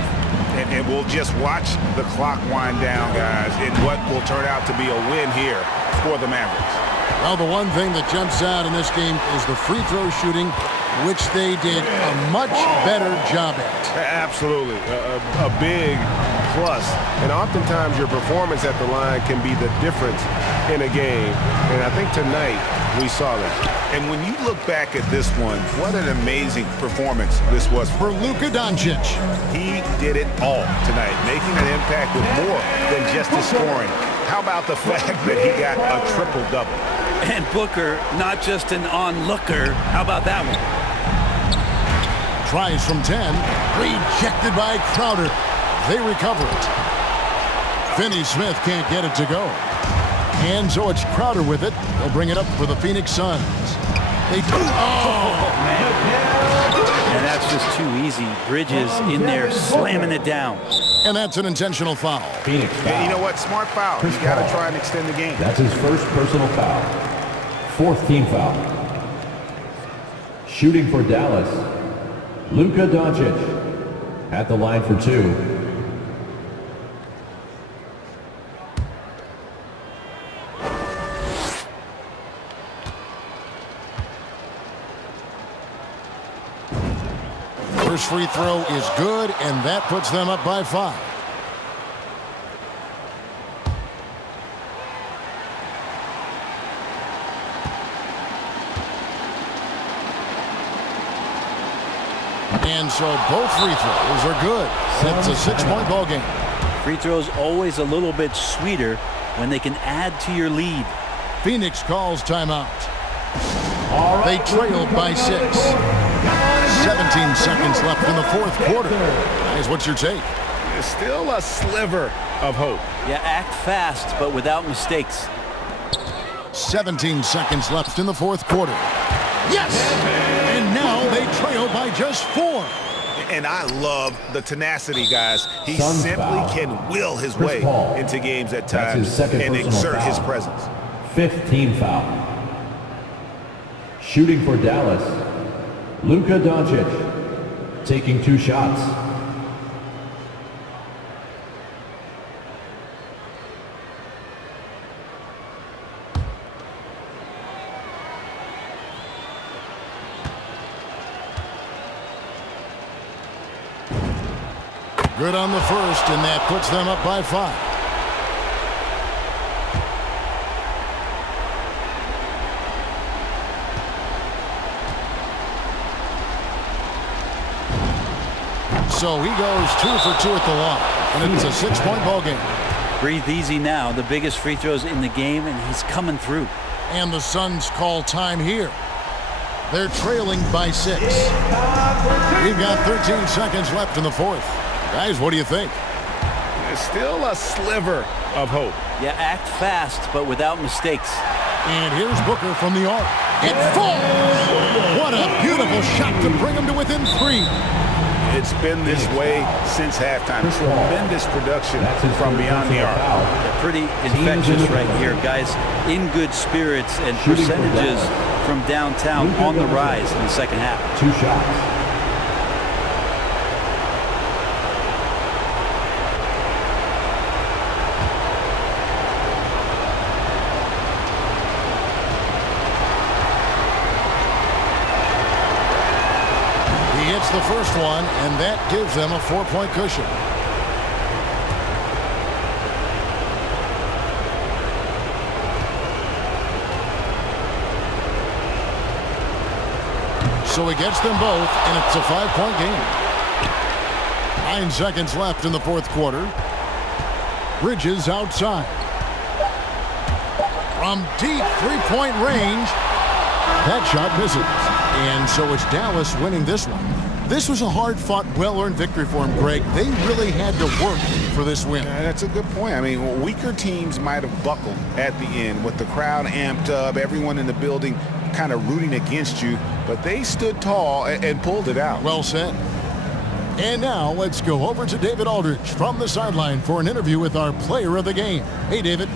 And we'll just watch the clock wind down, guys, in what will turn out to be a win here for the Mavericks. Well, the one thing that jumps out in this game is the free throw shooting, which they did a much better job at. Absolutely. A big plus. And oftentimes your performance at the line can be the difference in a game. And I think tonight we saw that. And when you look back at this one, what an amazing performance this was for Luka Doncic. He did it all tonight, making an impact with more than just his scoring. How about the fact that he got a triple-double? And Booker, not just an onlooker. How about that one? Tries from 10. Rejected by Crowder. They recover it. Finney-Smith can't get it to go. And so it's Crowder with it. They'll bring it up for the Phoenix Suns. They do. Oh, man. And that's just too easy. Bridges in there slamming it down. And that's an intentional foul. Phoenix foul. Yeah, you know what? Smart foul. He's got to try and extend the game. That's his first personal foul. 4th team foul. Shooting for Dallas, Luka Doncic at the line for 2. First free throw is good, and that puts them up by 5. And so both free throws are good. It's a 6-point ball game. Free throws always a little bit sweeter when they can add to your lead. Phoenix calls timeout. They trailed by 6. 17 seconds left in the 4th quarter. Guys, what's your take? There's still a sliver of hope. Yeah, act fast, but without mistakes. 17 seconds left in the 4th quarter. Yes! And now they trail by just 4. And I love the tenacity, guys. He simply can will his way into games at times and exert his presence. 5th team foul. Shooting for Dallas, Luka Doncic taking 2 shots. Good on the first, and that puts them up by 5. So he goes 2 for 2 at the line, and it's a 6-point ball game. Breathe easy now. The biggest free throws in the game, and he's coming through. And the Suns call time here. They're trailing by 6. We've got 13 seconds left in the fourth. Guys, what do you think? There's still a sliver of hope. Yeah, act fast, but without mistakes. And here's Booker from the arc. It falls! What a beautiful shot to bring him to within 3. It's been this way since halftime. Tremendous production from beyond the arc. They're pretty infectious right here, guys. In good spirits and percentages from downtown on the rise in the second half. 2 shots. The first one, and that gives them a 4-point cushion. So he gets them both, and it's a 5-point game. 9 seconds left in the fourth quarter. Bridges outside. From deep 3-point range, that shot misses. And so it's Dallas winning this one. This was a hard-fought, well-earned victory for him, Greg. They really had to work for this win. That's a good point. I mean, weaker teams might have buckled at the end with the crowd amped up, everyone in the building kind of rooting against you, but they stood tall and pulled it out. Well said. And now let's go over to David Aldridge from the sideline for an interview with our player of the game. Hey, David.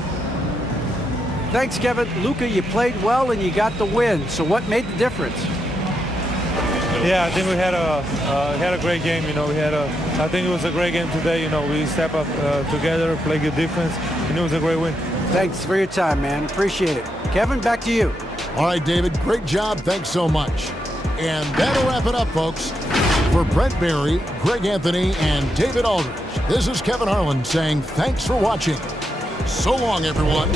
Thanks, Kevin. Luka, you played well and you got the win. So what made the difference? Yeah, I think we had a great game. You know, I think it was a great game today. You know, we step up together, play good defense, and it was a great win. Thanks for your time, man. Appreciate it. Kevin, back to you. All right, David, great job. Thanks so much. And that'll wrap it up, folks. For Brent Barry, Greg Anthony, and David Aldridge, this is Kevin Harlan saying thanks for watching. So long, everyone.